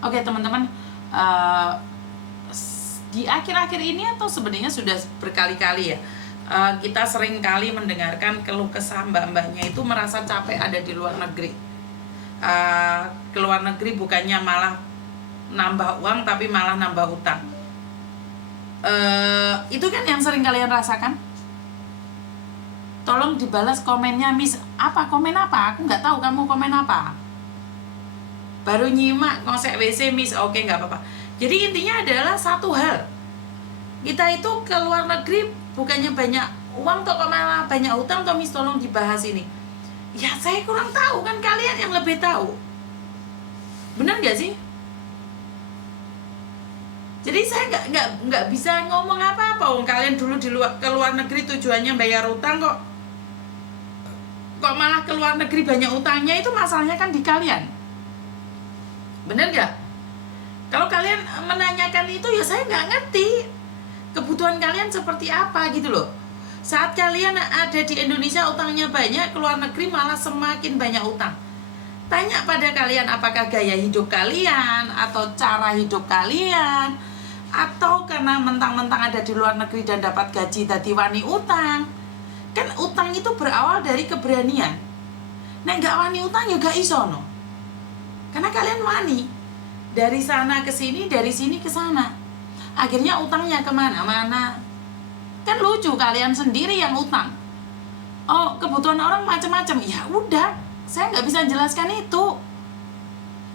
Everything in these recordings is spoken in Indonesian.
Oke teman-teman, uh, di akhir-akhir ini atau sebenarnya sudah berkali-kali ya, kita sering kali mendengarkan keluh kesah mbak-mbaknya itu merasa capek ada di luar negeri. Ke luar negeri bukannya malah nambah uang tapi malah nambah utang. Itu kan yang sering kalian rasakan. Tolong dibalas komennya, Miss. Apa komen apa? Aku nggak tahu kamu komen apa. Baru nyimak konsep WC, Miss. Oke, nggak apa-apa. Jadi intinya adalah satu hal. Kita itu ke luar negeri bukannya banyak uang atau malah banyak utang, atau Miss tolong dibahas ini. Ya saya kurang tahu, kan kalian yang lebih tahu. Benar nggak sih? Jadi saya nggak bisa ngomong apa-apa. Kalian dulu ke luar negeri tujuannya bayar utang kok malah ke luar negeri banyak utangnya. Itu masalahnya kan di kalian. Bener nggak? Kalau kalian menanyakan itu ya saya nggak ngerti kebutuhan kalian seperti apa gitu loh. Saat kalian ada di Indonesia utangnya banyak, ke luar negeri malah semakin banyak utang. Tanya pada kalian apakah gaya hidup kalian atau cara hidup kalian, atau karena mentang-mentang ada di luar negeri dan dapat gaji dadi wani utang. Kan utang itu berawal dari keberanian. Nek gak wani utang ya gak iso no. Karena kalian wani dari sana ke sini, dari sini ke sana. Akhirnya utangnya kemana-mana. Kan lucu, kalian sendiri yang utang. Oh, kebutuhan orang macam-macam. Ya udah, saya nggak bisa jelaskan itu.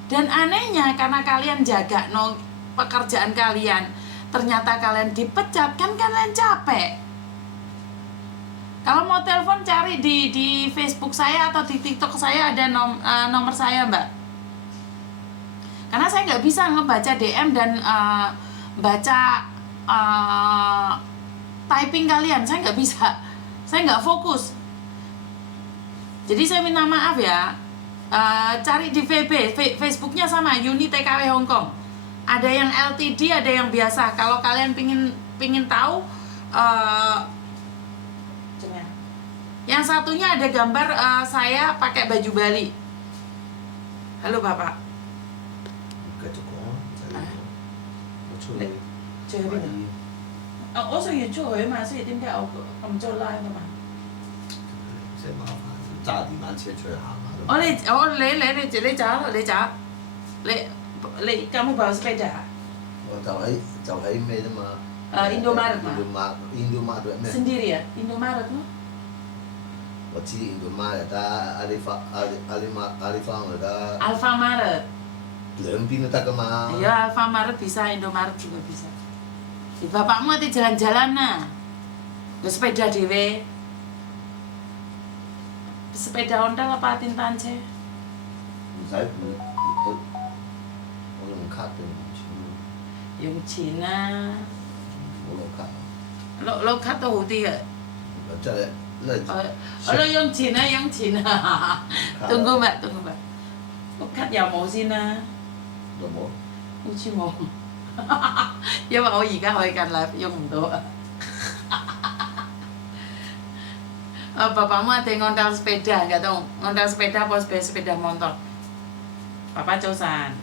Dan anehnya karena kalian jaga no pekerjaan kalian, ternyata kalian dipecat, kan kalian capek. Kalau mau telepon cari di Facebook saya atau di TikTok saya ada nomor saya, Mbak. Karena saya nggak bisa ngebaca DM dan baca typing kalian, saya nggak bisa, saya nggak fokus. Jadi saya minta maaf ya. Cari di VB, Facebooknya sama Uni TKW Hong Kong. Ada yang LTD, ada yang biasa. Kalau kalian pingin tahu, yang satunya ada gambar saya pakai baju Bali. Halo Bapak. Oh, so you做佢嘛，所以點解我咁做 live 㗎嘛？真麻煩，揸電單車出去行下都。你走，你kamu bawa sepeda？我就喺咩啫嘛？Indomaret嘛。Indomaret咩 ？Sendiri ya? Indomaret咯。我知 Indomaret 得阿里方咪得。Alfamaret。兩邊都得㗎嘛。Iya, Alfamaret bisa, Indomaret juga bisa. Bapakmu nanti jalan-jalan nah. Sepeda dhewe. Sepeda Honda apa tintan ce? 唔使我用卡定唔錢。用錢啊！我攞卡。攞卡都好啲嘅。真係。我用錢啊，用錢啊！Tunggu Mbak.碌卡有冇先啦？有冇？好似冇。因為我而家開緊 live 用唔到啊。Bapakmu ada yang ngondal sepeda, nggak tahu ngondal sepeda apa sepeda motor. Papa Josan.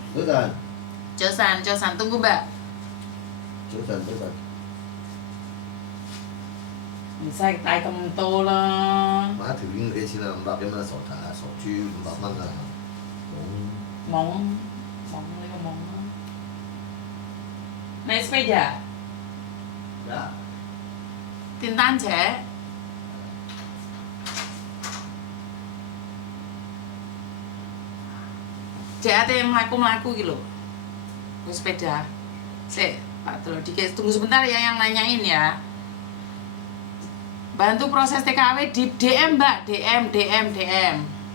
Josan, tunggu Mbak. Josan.唔使帶咁多啦。買一條鏈幾錢啊？500幾蚊傻豬500蚊啊！懵呢個懵啦。Naik sepeda? Ya. Tintan ce? Cek ada yang melaku gitu loh. Sepeda. Pak tunggu sebentar ya yang nanyain ya. Bantu proses TKW di DM Mbak, DM.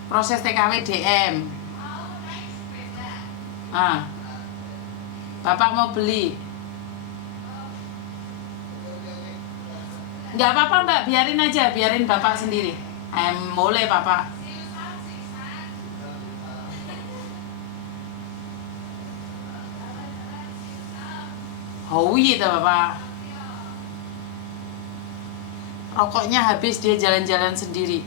Proses TKW DM. Bapak mau beli. Nggak apa-apa Mbak, biarin Bapak sendiri. Boleh Bapak. Howi itu Bapak. Rokoknya habis dia jalan-jalan sendiri.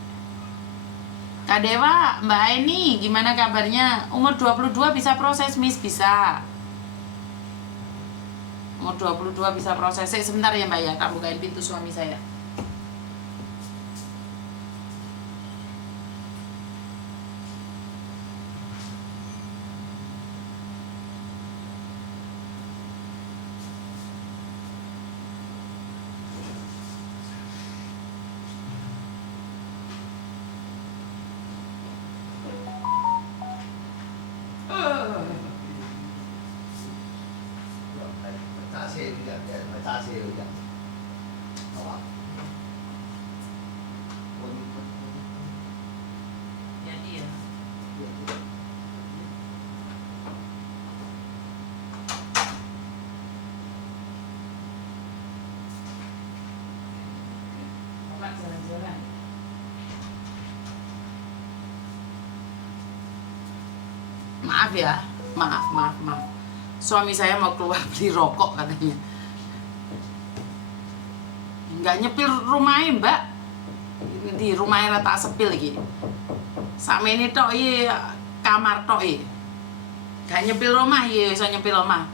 Kak Dewa, Mbak Aini, gimana kabarnya? Umur 22 bisa proses, Miss? Bisa. Umur 22 bisa proses. Sebentar ya Mbak ya, tak bukain pintu suami saya. Trả xe bây giờ, phải trả xe bây giờ. Đó. Jadi ya. Bapak jalan-jalan. Maaf ya, maaf. Suami saya mau keluar beli rokok katanya. Nggak nyepil rumahnya Mbak. Di rumahnya tak sepil lagi. Sama ini tok kamar tok Gak nyepil rumah bisa nyepil rumah.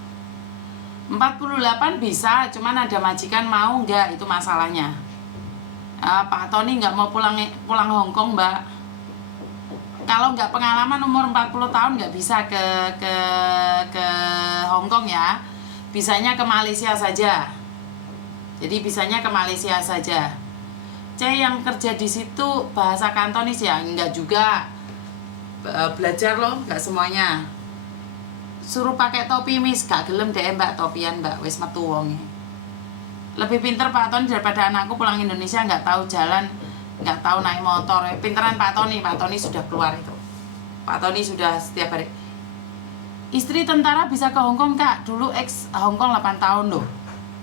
48 bisa, cuman ada majikan mau nggak, itu masalahnya. Pak Tony nggak mau pulang Hongkong Mbak. Kalau nggak pengalaman umur 40 tahun nggak bisa ke Hongkong ya. Bisanya ke Malaysia saja. Jadi bisanya ke Malaysia saja. Yang kerja di situ bahasa Kantonis ya, enggak juga. Belajar loh, nggak semuanya. Suruh pakai topi Miss, gak gelem deh Mbak topian Mbak, wis metu wonge. Lebih pinter Pak Tony daripada anakku pulang Indonesia nggak tahu jalan, nggak tahu naik motor. Pinteran Pak Tony sudah keluar itu. Pak Tony sudah setiap hari. Istri tentara bisa ke Hongkong Kak, dulu ex Hongkong 8 tahun loh.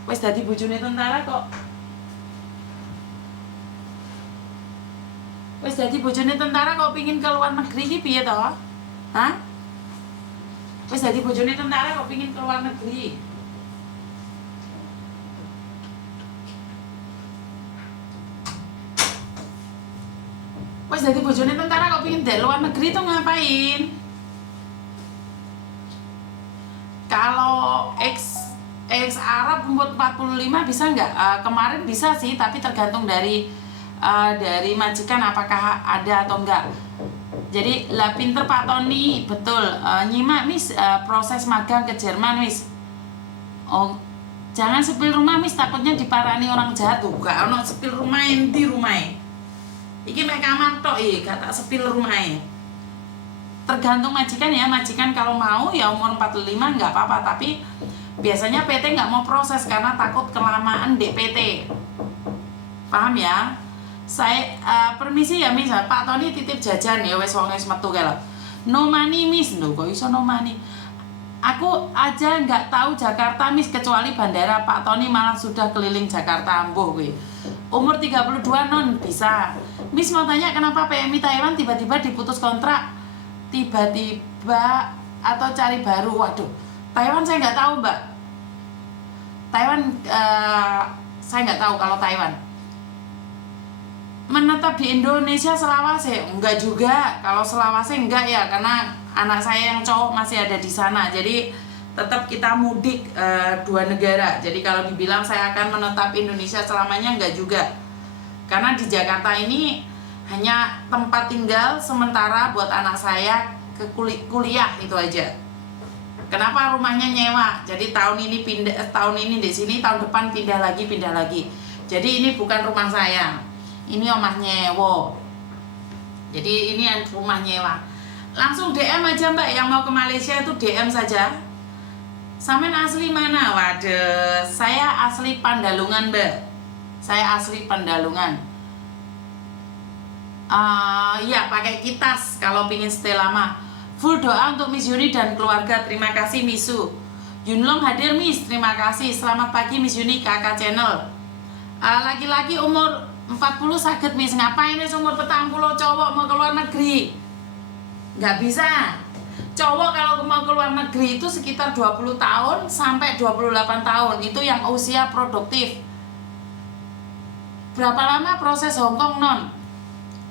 Wes dadi bojone tentara kok. Wes dadi bojone tentara kok pingin ke luar negeri iki piye to? Hah? Wes dadi bojone tentara kok pingin ke luar negeri. Wes dadi bojone tentara kok pingin dari luar negeri tuh ngapain? Kalau ex Arab umur 45 bisa nggak? Kemarin bisa sih, tapi tergantung dari majikan apakah ada atau enggak. Jadi lah pinter Pak Tony, betul. Nyimak Miss proses magang ke Jerman Miss. Oh, jangan sepil rumah Miss, takutnya diparani orang jahat tuh. Gak ono sepil rumah di rumah. Iki mek kamar tok gak tak sepil rumah. Tergantung majikan ya, majikan kalau mau ya umur 45 nggak apa-apa, tapi biasanya PT nggak mau proses karena takut kelamaan DPT. Paham ya? Saya permisi ya Miss, Pak Tony titip jajan ya wes wong wis metu kae lho. No money Miss, lho kok iso no money. Aku aja nggak tahu Jakarta Miss, kecuali bandara. Pak Tony malah sudah keliling Jakarta ambuh kuwi. Umur 32 non bisa. Miss mau tanya kenapa PMI Taiwan tiba-tiba diputus kontrak? Tiba-tiba atau cari baru? Waduh, Taiwan saya nggak tahu Mbak. Taiwan saya nggak tahu kalau Taiwan. Menetap di Indonesia selawase? Enggak juga. Kalau selawase enggak ya, karena anak saya yang cowok masih ada di sana. Jadi tetap kita mudik 2 negara. Jadi kalau dibilang saya akan menetap Indonesia selamanya enggak juga. Karena di Jakarta ini hanya tempat tinggal sementara buat anak saya ke kuliah itu aja. Kenapa rumahnya nyewa? Jadi tahun ini di sini, tahun depan pindah lagi. Jadi ini bukan rumah saya. Ini omah nyewa. Jadi ini yang rumah nyewa. Langsung DM aja Mbak, yang mau ke Malaysia itu DM saja. Sampean asli mana? Waduh, saya asli Pandalungan Mbak. Saya asli Pandalungan. Iya, pakai kitas kalau pingin stay lama. Full doa untuk Miss Yuni dan keluarga. Terima kasih Misu. Yunlong hadir Miss, terima kasih. Selamat pagi Miss Yuni, kakak channel. Laki-laki umur 40 sakit Miss, ngapain Miss umur 40 cowok mau ke luar negeri? Nggak bisa. Cowok kalau mau ke luar negeri itu sekitar 20 tahun sampai 28 tahun. Itu yang usia produktif. Berapa lama proses Hongkong non?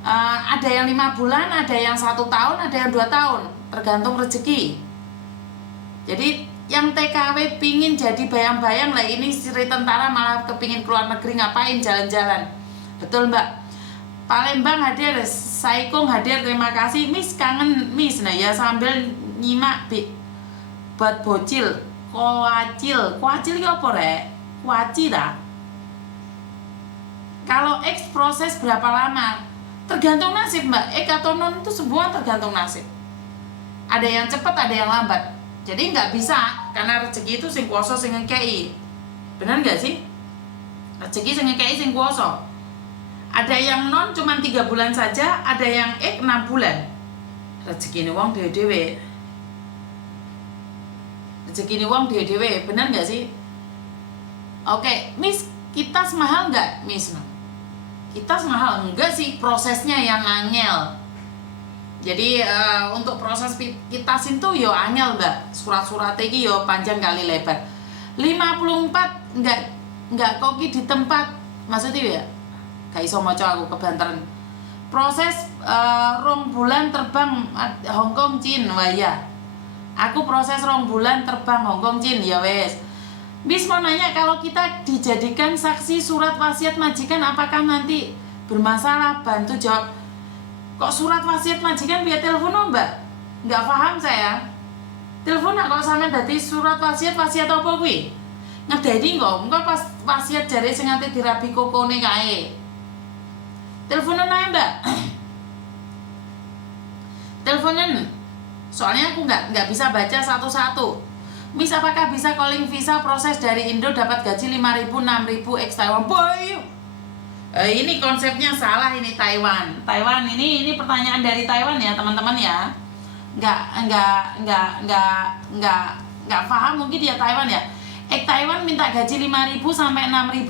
Ada yang 5 bulan, ada yang 1 tahun, ada yang 2 tahun, tergantung rezeki. Jadi yang TKW pingin jadi bayang-bayang lah, ini Sri tentara malah kepingin keluar negeri, ngapain jalan-jalan. Betul Mbak. Palembang hadir, Saikung hadir, terima kasih. Miss kangen Miss, nah ya sambil nyimak buat bocil. Kuacil itu apa rek? Kuaci dah. Kalau X proses berapa lama? Tergantung nasib Mbak. Atau non itu semua tergantung nasib. Ada yang cepat, ada yang lambat. Jadi nggak bisa, karena rezeki itu sing kuoso sing ngekei. Benar nggak sih? Rezeki sing ngekei sing kuoso. Ada yang non cuma 3 bulan saja, ada yang 6 bulan. Rezeki ini wong dewe-dewe. Rezeki ini wong dewe-dewe, benar nggak sih? Oke, Miss, kita semahal nggak, Miss? Kita semahal enggak sih, prosesnya yang angel. Jadi untuk proses kita itu yo angel Mbak. Surat-surat iki yo panjang kali lebar. 54 enggak koki di tempat. Maksudnya ya gak iso maca aku kebanteran. Proses 2 bulan terbang Hong Kong Chin, wah ya. Aku proses 2 bulan terbang Hong Kong Chin, ya wes. Bis mau nanya, kalau kita dijadikan saksi surat wasiat majikan, apakah nanti bermasalah? Bantu jawab. Kok surat wasiat majikan via telepon Mbak? Nggak paham saya. Telepon kok sampe dadi surat wasiat apa kuwi? Ngededi kok, engko pas wasiat jare sing ate dirabi kokone kae. Teleponan ae Mbak. Teleponan. Soalnya aku nggak bisa baca satu-satu. Miss, apakah bisa calling visa proses dari Indo dapat gaji 5.000, 6.000 ex Taiwan? Boy, ini konsepnya salah ini Taiwan. Taiwan ini pertanyaan dari Taiwan ya teman-teman ya. Nggak paham mungkin dia Taiwan ya. Taiwan minta gaji 5.000 sampai 6.000.